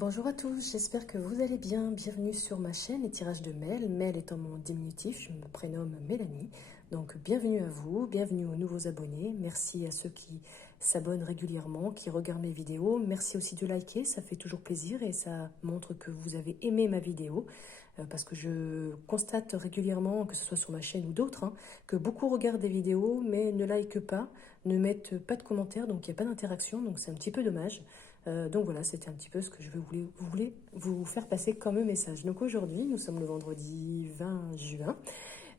Bonjour à tous, j'espère que vous allez bien. Bienvenue sur ma chaîne Les Tirages de Mel. Mel étant mon diminutif, je me prénomme Mélanie. Donc bienvenue à vous, bienvenue aux nouveaux abonnés. Merci à ceux qui s'abonnent régulièrement, qui regardent mes vidéos. Merci aussi de liker, ça fait toujours plaisir et ça montre que vous avez aimé ma vidéo. Parce que je constate régulièrement, que ce soit sur ma chaîne ou d'autres, que beaucoup regardent des vidéos mais ne likent pas, ne mettent pas de commentaires, donc il n'y a pas d'interaction, donc c'est un petit peu dommage. Donc voilà, c'était un petit peu ce que je voulais vous faire passer comme message. Donc aujourd'hui, nous sommes le vendredi 20 juin,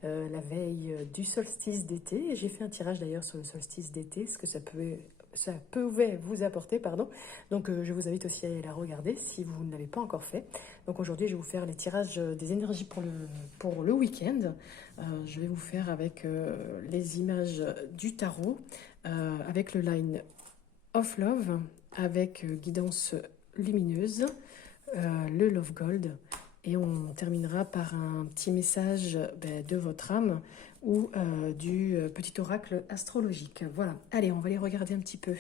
la veille du solstice d'été. J'ai fait un tirage d'ailleurs sur le solstice d'été, ce que ça pouvait vous apporter, pardon. Donc je vous invite aussi à aller la regarder si vous ne l'avez pas encore fait. Donc aujourd'hui, je vais vous faire les tirages des énergies pour le week-end. Je vais vous faire avec les images du tarot, avec le line of Love, avec guidance lumineuse, le Love Gold, et on terminera par un petit message de votre âme ou du petit oracle astrologique. Voilà, allez, on va les regarder un petit peu.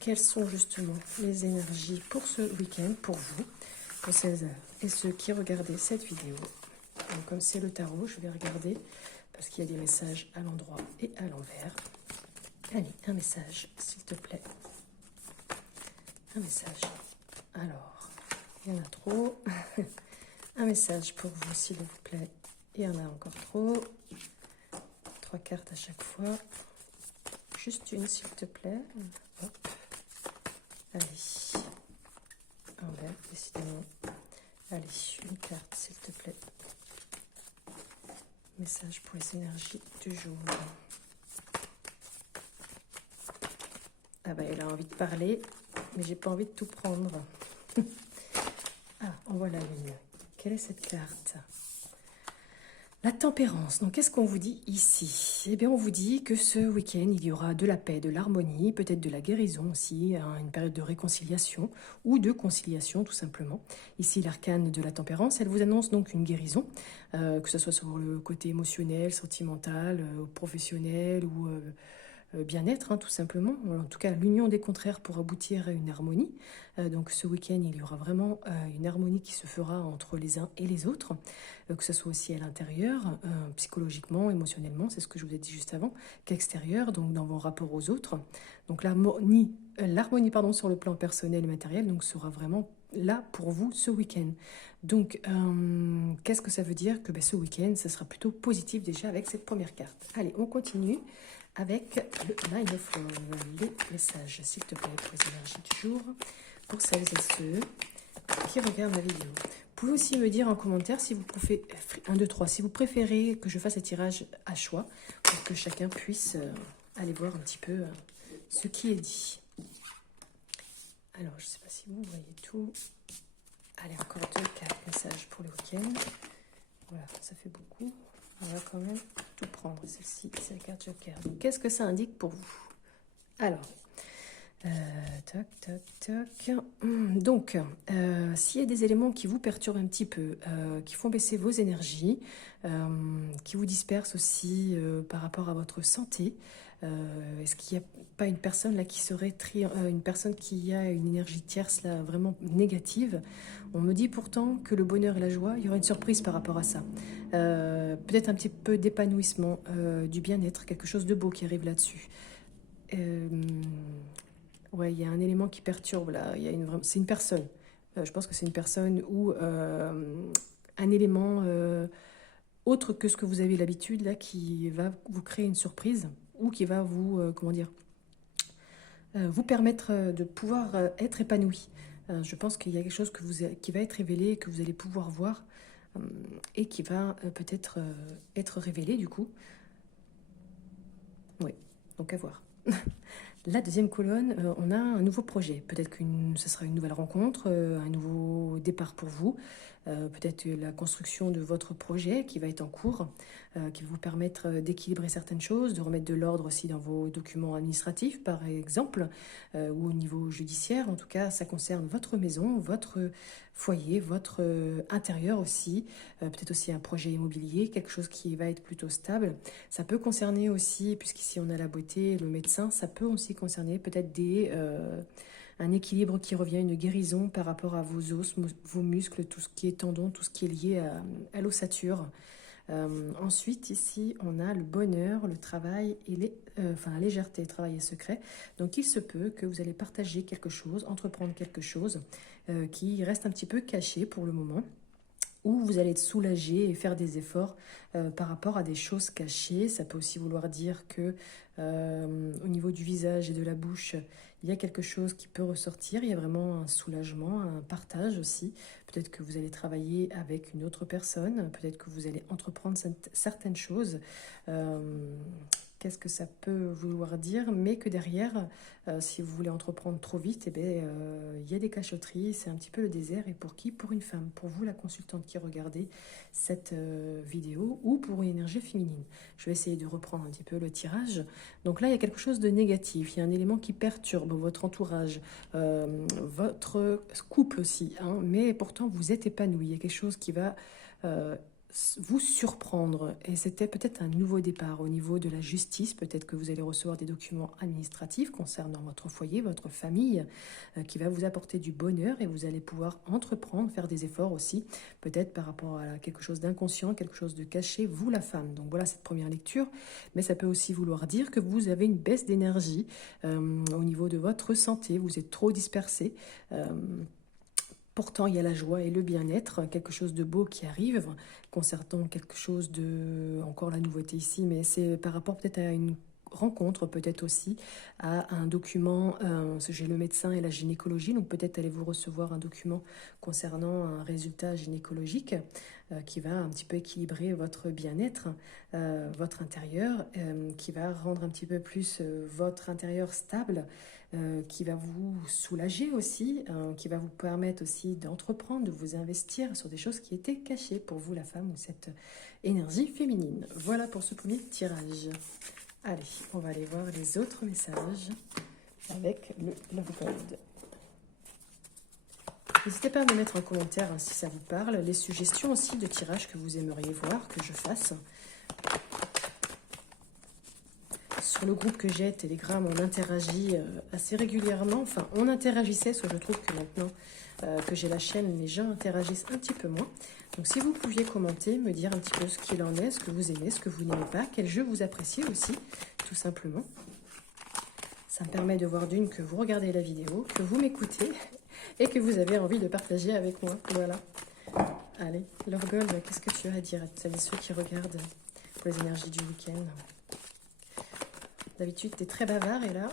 Quelles sont justement les énergies pour ce week-end, pour vous, pour celles et ceux qui regardaient cette vidéo. Donc, comme c'est le tarot, je vais regarder parce qu'il y a des messages à l'endroit et à l'envers. Allez, un message, s'il te plaît. Un message. Alors, il y en a trop. Un message pour vous, s'il vous plaît. Il y en a encore trop. 3 cartes à chaque fois. Juste une, s'il te plaît. Hop. Allez. Envers, décidément. Allez, une carte, s'il te plaît. Message pour les énergies du jour. Ah bah, elle a envie de parler, mais j'ai pas envie de tout prendre. Ah, en voilà une. Quelle est cette carte? La tempérance. Donc, qu'est-ce qu'on vous dit ici? Eh bien, on vous dit que ce week-end, il y aura de la paix, de l'harmonie, peut-être de la guérison aussi, une période de réconciliation ou de conciliation, tout simplement. Ici, l'arcane de la tempérance, elle vous annonce donc une guérison, que ce soit sur le côté émotionnel, sentimental, professionnel ou bien-être, tout simplement. En tout cas, l'union des contraires pour aboutir à une harmonie. Donc ce week-end, il y aura vraiment une harmonie qui se fera entre les uns et les autres, que ce soit aussi à l'intérieur, psychologiquement, émotionnellement, c'est ce que je vous ai dit juste avant, qu'extérieur, donc dans vos rapports aux autres. Donc l'harmonie pardon, sur le plan personnel et matériel donc, sera vraiment là pour vous ce week-end. Donc, qu'est-ce que ça veut dire? Que ce week-end, ça sera plutôt positif déjà avec cette première carte. Allez, on continue avec le Line of Love, les messages, s'il te plaît, pour les énergies du jour, pour celles et ceux qui regardent ma vidéo. Vous pouvez aussi me dire en commentaire si vous préférez, 1, 2, 3, si vous préférez que je fasse un tirage à choix, pour que chacun puisse aller voir un petit peu ce qui est dit. Alors, je ne sais pas si vous voyez tout. Allez, encore 2 cartes messages pour le week-end. Voilà, ça fait beaucoup. On va quand même tout prendre. Celle-ci, c'est la carte Joker. Qu'est-ce que ça indique pour vous? Alors, toc, toc, toc. Donc, s'il y a des éléments qui vous perturbent un petit peu, qui font baisser vos énergies, qui vous dispersent aussi par rapport à votre santé, est-ce qu'il n'y a pas une personne là qui serait une personne qui a une énergie tierce là vraiment négative? On me dit pourtant que le bonheur et la joie, il y aura une surprise par rapport à ça. Peut-être un petit peu d'épanouissement, du bien-être, quelque chose de beau qui arrive là-dessus. Ouais, il y a un élément qui perturbe là. C'est une personne. Je pense que c'est une personne ou un élément autre que ce que vous avez l'habitude là, qui va vous créer une surprise ou qui va vous, comment dire, vous permettre de pouvoir être épanoui. Je pense qu'il y a quelque chose qui va être révélé, que vous allez pouvoir voir et qui va peut-être être révélé du coup. Oui, donc à voir. La deuxième colonne, on a un nouveau projet. Peut-être que ce sera une nouvelle rencontre, un nouveau départ pour vous. Peut-être la construction de votre projet qui va être en cours, qui va vous permettre d'équilibrer certaines choses, de remettre de l'ordre aussi dans vos documents administratifs, par exemple, ou au niveau judiciaire. En tout cas, ça concerne votre maison, votre foyer, votre intérieur aussi, peut-être aussi un projet immobilier, quelque chose qui va être plutôt stable. Ça peut concerner aussi, puisqu'ici on a la beauté, le médecin, ça peut aussi concerner peut-être un équilibre qui revient, une guérison par rapport à vos os, vos muscles, tout ce qui est tendon, tout ce qui est lié à l'ossature. Ensuite, ici, on a le bonheur, le travail et la légèreté, travail et secret. Donc, il se peut que vous allez partager quelque chose, entreprendre quelque chose qui reste un petit peu caché pour le moment, ou vous allez être soulagé et faire des efforts par rapport à des choses cachées. Ça peut aussi vouloir dire que au niveau du visage et de la bouche, il y a quelque chose qui peut ressortir. Il y a vraiment un soulagement, un partage aussi. Peut-être que vous allez travailler avec une autre personne, peut-être que vous allez entreprendre certaines choses. Qu'est-ce que ça peut vouloir dire? Mais que derrière, si vous voulez entreprendre trop vite, eh bien, il y a des cachotteries, c'est un petit peu le désert. Et pour qui? Pour une femme, pour vous la consultante qui regardez cette vidéo, ou pour une énergie féminine. Je vais essayer de reprendre un petit peu le tirage. Donc là, il y a quelque chose de négatif, il y a un élément qui perturbe votre entourage, votre couple aussi, hein, mais pourtant vous êtes épanoui, il y a quelque chose qui va vous surprendre, et c'était peut-être un nouveau départ au niveau de la justice. Peut-être que vous allez recevoir des documents administratifs concernant votre foyer, votre famille, qui va vous apporter du bonheur, et vous allez pouvoir entreprendre, faire des efforts aussi, peut-être par rapport à quelque chose d'inconscient, quelque chose de caché, vous la femme. Donc voilà cette première lecture, mais ça peut aussi vouloir dire que vous avez une baisse d'énergie au niveau de votre santé, vous êtes trop dispersé. Pourtant, il y a la joie et le bien-être, quelque chose de beau qui arrive, concernant quelque chose de... Encore la nouveauté ici, mais c'est par rapport peut-être à une rencontre, peut-être aussi à un document, j'ai le médecin et la gynécologie, donc peut-être allez-vous recevoir un document concernant un résultat gynécologique qui va un petit peu équilibrer votre bien-être, votre intérieur, qui va rendre un petit peu plus votre intérieur stable, qui va vous soulager aussi, qui va vous permettre aussi d'entreprendre, de vous investir sur des choses qui étaient cachées pour vous, la femme, ou cette énergie féminine. Voilà pour ce premier tirage. Allez, on va aller voir les autres messages avec le Love Gold. N'hésitez pas à me mettre en commentaire si ça vous parle, les suggestions aussi de tirages que vous aimeriez voir que je fasse. Sur le groupe que j'ai, Telegram, on interagit assez régulièrement. Enfin, on interagissait, soit je trouve que maintenant que j'ai la chaîne, les gens interagissent un petit peu moins. Donc si vous pouviez commenter, me dire un petit peu ce qu'il en est, ce que vous aimez, ce que vous n'aimez pas, quel jeu vous appréciez aussi, tout simplement. Ça me permet de voir d'une que vous regardez la vidéo, que vous m'écoutez et que vous avez envie de partager avec moi. Voilà. Allez, Love Gold, qu'est-ce que tu as à dire à celles et ceux qui regardent pour les énergies du week-end? D'habitude, tu es très bavard et là,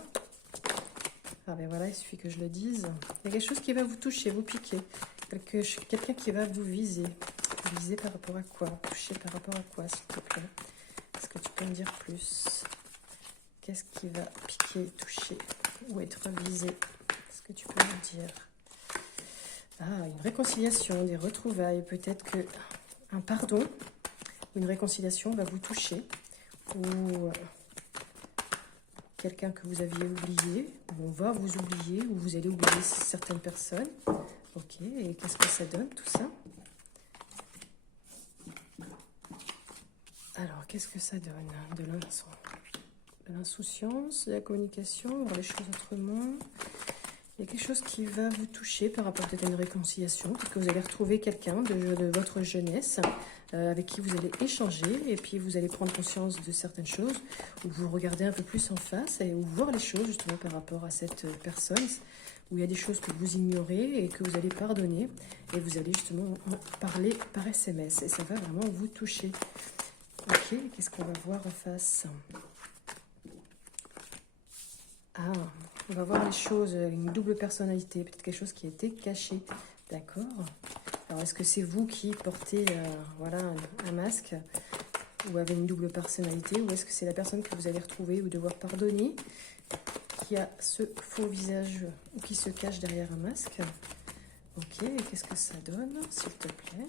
ah ben voilà, il suffit que je le dise. Il y a quelque chose qui va vous toucher, vous piquer. Quelqu'un qui va vous viser. Viser par rapport à quoi? Toucher par rapport à quoi, s'il te plaît? Est-ce que tu peux me dire plus? Qu'est-ce qui va piquer, toucher ou être visé? Est-ce que tu peux me dire? Ah, une réconciliation, des retrouvailles. Peut-être que un pardon, une réconciliation va vous toucher. Ou... quelqu'un que vous aviez oublié, ou on va vous oublier, ou vous allez oublier certaines personnes. Ok, et qu'est-ce que ça donne tout ça? Alors, qu'est-ce que ça donne? De l'insouciance, de la communication, voir les choses autrement. Il y a quelque chose qui va vous toucher par rapport peut-être à une réconciliation. Peut-être que vous allez retrouver quelqu'un de votre jeunesse avec qui vous allez échanger, et puis vous allez prendre conscience de certaines choses, ou vous regardez un peu plus en face, ou voir les choses justement par rapport à cette personne, où il y a des choses que vous ignorez et que vous allez pardonner, et vous allez justement en parler par SMS, et ça va vraiment vous toucher. Ok, qu'est-ce qu'on va voir en face? Ah, on va voir les choses, une double personnalité, peut-être quelque chose qui a été caché. D'accord. Alors, est-ce que c'est vous qui portez voilà, un masque, ou avez une double personnalité, ou est-ce que c'est la personne que vous allez retrouver ou devoir pardonner, qui a ce faux visage, ou qui se cache derrière un masque? Ok, et qu'est-ce que ça donne, s'il te plaît?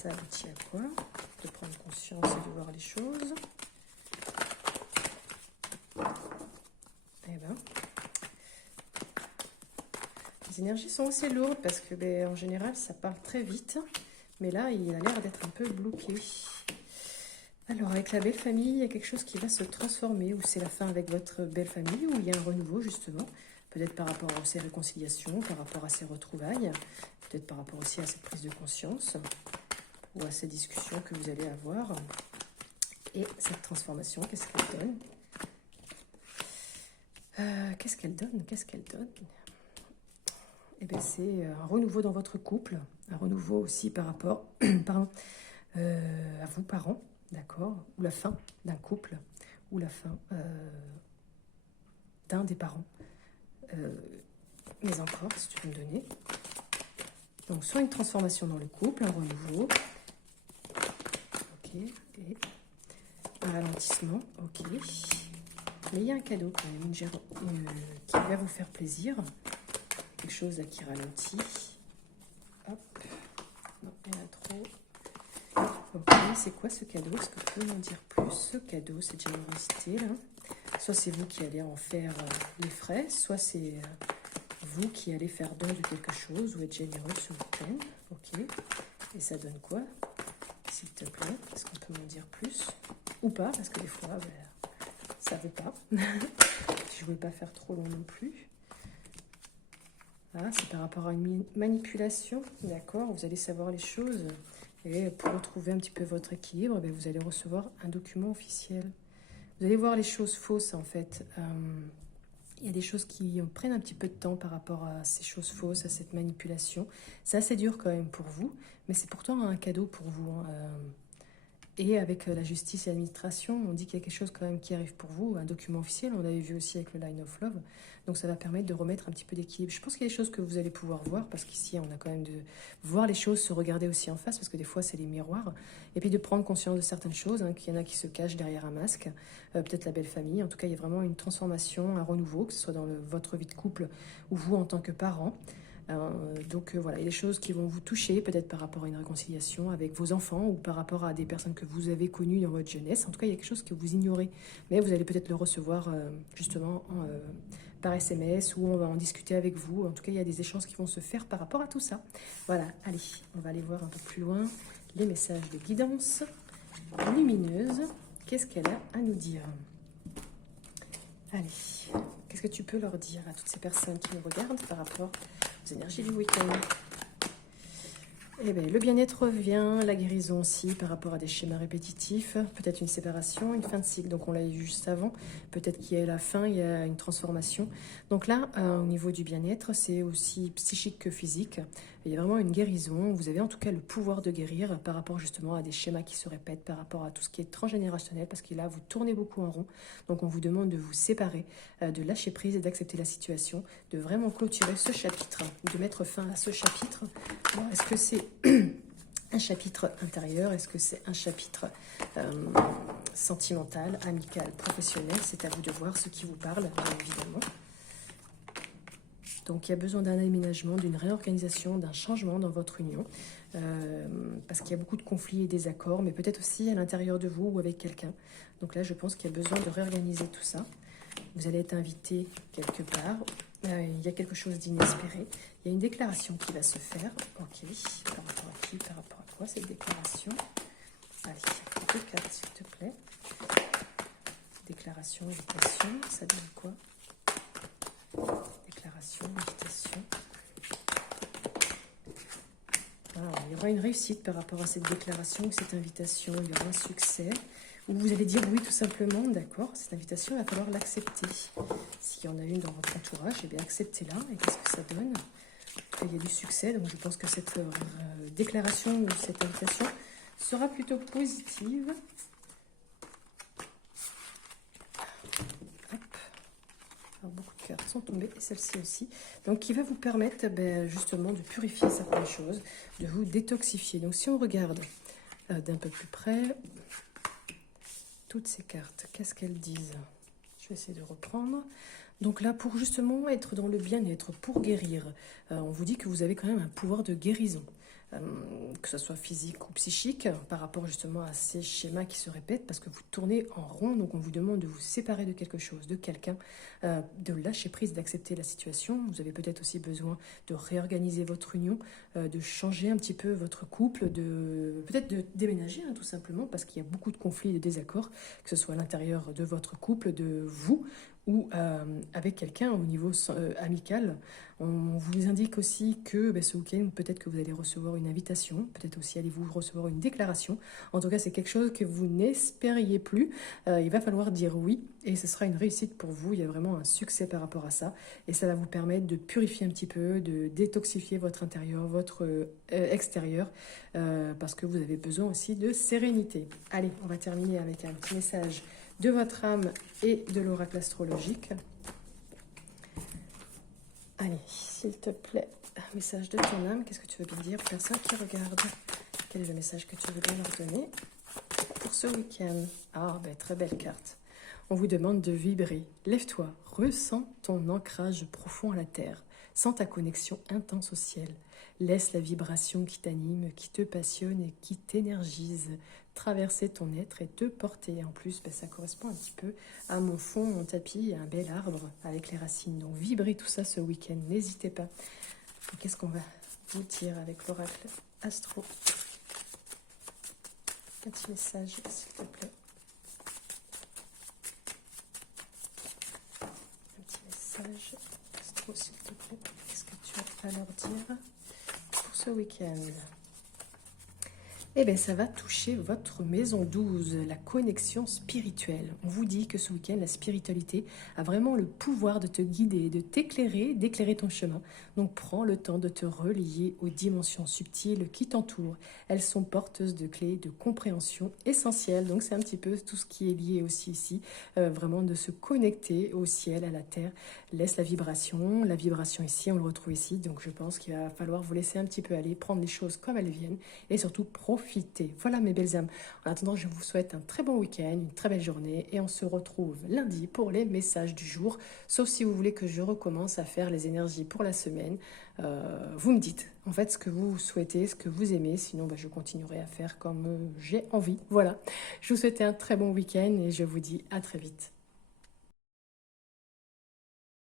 Ça aboutit à quoi? De prendre conscience et de voir les choses. Eh ben, les énergies sont assez lourdes parce que, ben, en général, ça part très vite. Mais là, il a l'air d'être un peu bloqué. Alors, avec la belle famille, il y a quelque chose qui va se transformer, ou c'est la fin avec votre belle famille, ou il y a un renouveau, justement. Peut-être par rapport à ces réconciliations, par rapport à ces retrouvailles, peut-être par rapport aussi à cette prise de conscience, ou à ces discussions que vous allez avoir. Et cette transformation, qu'est-ce qu'elle donne? Qu'est-ce qu'elle donne? Qu'est-ce qu'elle donne? Eh bien, c'est un renouveau dans votre couple, un renouveau aussi par rapport pardon, à vous, parents, d'accord? Ou la fin d'un couple, ou la fin d'un des parents. Mais encore, si tu peux me donner. Donc, soit une transformation dans le couple, un renouveau. Ok, et un ralentissement, ok. Mais il y a un cadeau quand même, qui va vous faire plaisir. Quelque chose là qui ralentit. Hop. Non, il y en a trop. Ok, c'est quoi ce cadeau? Est-ce que vous pouvez m'en dire plus? Ce cadeau, cette générosité là. Soit c'est vous qui allez en faire les frais, soit c'est vous qui allez faire don de quelque chose ou être généreux sur vous plaît. Ok. Et ça donne quoi? S'il te plaît, est-ce qu'on peut m'en dire plus? Ou pas, parce que des fois, ben, ça ne veut pas. Je ne voulais pas faire trop long non plus. Ah, c'est par rapport à une manipulation, d'accord? Vous allez savoir les choses. Et pour retrouver un petit peu votre équilibre, ben, vous allez recevoir un document officiel. Vous allez voir les choses fausses, en fait. Il y a des choses qui prennent un petit peu de temps par rapport à ces choses fausses, à cette manipulation. C'est assez dur quand même pour vous, mais c'est pourtant un cadeau pour vous. Hein. Et avec la justice et l'administration, on dit qu'il y a quelque chose quand même qui arrive pour vous, un document officiel, on l'avait vu aussi avec le Line of Love, donc ça va permettre de remettre un petit peu d'équilibre. Je pense qu'il y a des choses que vous allez pouvoir voir, parce qu'ici on a quand même de voir les choses, se regarder aussi en face, parce que des fois c'est les miroirs, et puis de prendre conscience de certaines choses, hein, qu'il y en a qui se cachent derrière un masque, peut-être la belle famille, en tout cas il y a vraiment une transformation, un renouveau, que ce soit dans votre vie de couple ou vous en tant que parent. Donc voilà, il y a des choses qui vont vous toucher, peut-être par rapport à une réconciliation avec vos enfants ou par rapport à des personnes que vous avez connues dans votre jeunesse. En tout cas, il y a quelque chose que vous ignorez, mais vous allez peut-être le recevoir justement par SMS ou on va en discuter avec vous. En tout cas, il y a des échanges qui vont se faire par rapport à tout ça. Voilà, allez, on va aller voir un peu plus loin les messages de guidance lumineuse. Qu'est-ce qu'elle a à nous dire? Allez, qu'est-ce que tu peux leur dire à toutes ces personnes qui nous regardent par rapport aux énergies du week-end? Eh bien, le bien-être revient, la guérison aussi par rapport à des schémas répétitifs, peut-être une séparation, une fin de cycle. Donc on l'a vu juste avant, peut-être qu'il y a la fin, il y a une transformation. Donc là, au niveau du bien-être, c'est aussi psychique que physique. Il y a vraiment une guérison. Vous avez en tout cas le pouvoir de guérir par rapport justement à des schémas qui se répètent, par rapport à tout ce qui est transgénérationnel, parce que là, vous tournez beaucoup en rond. Donc on vous demande de vous séparer, de lâcher prise et d'accepter la situation, de vraiment clôturer ce chapitre, de mettre fin à ce chapitre. Alors, est-ce que c'est un chapitre intérieur? Est-ce que c'est un chapitre sentimental, amical, professionnel? C'est à vous de voir ce qui vous parle, bien évidemment. Donc, il y a besoin d'un aménagement, d'une réorganisation, d'un changement dans votre union, parce qu'il y a beaucoup de conflits et désaccords, mais peut-être aussi à l'intérieur de vous ou avec quelqu'un. Donc là, je pense qu'il y a besoin de réorganiser tout ça. Vous allez être invité quelque part. Il y a quelque chose d'inespéré. Il y a une déclaration qui va se faire. Ok. Par rapport à qui? Par rapport à quoi cette déclaration? Allez, deux cartes s'il te plaît. Déclaration, invitation. Ça donne quoi? Déclaration, invitation. Alors, il y aura une réussite par rapport à cette déclaration ou cette invitation. Il y aura un succès. Ou vous allez dire oui tout simplement, d'accord, cette invitation, il va falloir l'accepter. S'il y en a une dans votre entourage, eh bien acceptez-la. Et qu'est-ce que ça donne? Il y a du succès, donc je pense que cette déclaration ou cette invitation sera plutôt positive. Hop. Alors, beaucoup de cartes sont tombées, et celle-ci aussi. Donc qui va vous permettre justement de purifier certaines choses, de vous détoxifier. Donc si on regarde d'un peu plus près... toutes ces cartes, qu'est-ce qu'elles disent? Je vais essayer de reprendre. Donc là, pour justement être dans le bien-être, pour guérir, on vous dit que vous avez quand même un pouvoir de guérison. que ce soit physique ou psychique, par rapport justement à ces schémas qui se répètent, parce que vous tournez en rond, donc on vous demande de vous séparer de quelque chose, de quelqu'un, de lâcher prise, d'accepter la situation. Vous avez peut-être aussi besoin de réorganiser votre union, de changer un petit peu votre couple, peut-être de déménager tout simplement, parce qu'il y a beaucoup de conflits et de désaccords, que ce soit à l'intérieur de votre couple, de vous, ou avec quelqu'un au niveau amical. On vous indique aussi que ce week-end, peut-être que vous allez recevoir une invitation, peut-être aussi allez-vous recevoir une déclaration. En tout cas, c'est quelque chose que vous n'espériez plus. Il va falloir dire oui et ce sera une réussite pour vous. Il y a vraiment un succès par rapport à ça et ça va vous permettre de purifier un petit peu, de détoxifier votre intérieur, votre extérieur, parce que vous avez besoin aussi de sérénité. Allez, on va terminer avec un petit message de votre âme et de l'oracle astrologique. Allez, s'il te plaît, un message de ton âme. Qu'est-ce que tu veux bien dire aux personnes qui regardent? Quel est le message que tu veux bien leur donner pour ce week-end? Ah, très belle carte. On vous demande de vibrer. Lève-toi, ressens ton ancrage profond à la terre. Sens ta connexion intense au ciel. Laisse la vibration qui t'anime, qui te passionne et qui t'énergise traverser ton être et te porter. En plus, ça correspond un petit peu à mon fond, mon tapis, un bel arbre avec les racines. Donc, vibrez tout ça ce week-end. N'hésitez pas. Qu'est-ce qu'on va vous dire avec l'oracle astro? Un petit message, s'il te plaît. Un petit message astro, s'il te plaît. Qu'est-ce que tu as à leur dire pour ce week-end? Eh bien, ça va toucher votre maison 12, la connexion spirituelle. On vous dit que ce week-end, la spiritualité a vraiment le pouvoir de te guider, de t'éclairer, d'éclairer ton chemin. Donc, prends le temps de te relier aux dimensions subtiles qui t'entourent. Elles sont porteuses de clés de compréhension essentielles. Donc, c'est un petit peu tout ce qui est lié aussi ici, vraiment de se connecter au ciel, à la terre. Laisse la vibration ici, on le retrouve ici. Donc, je pense qu'il va falloir vous laisser un petit peu aller, prendre les choses comme elles viennent et surtout profiter. Voilà mes belles âmes. En attendant, je vous souhaite un très bon week-end, une très belle journée et on se retrouve lundi pour les messages du jour. Sauf si vous voulez que je recommence à faire les énergies pour la semaine. Vous me dites en fait ce que vous souhaitez, ce que vous aimez. Sinon, je continuerai à faire comme j'ai envie. Voilà. Je vous souhaite un très bon week-end et je vous dis à très vite.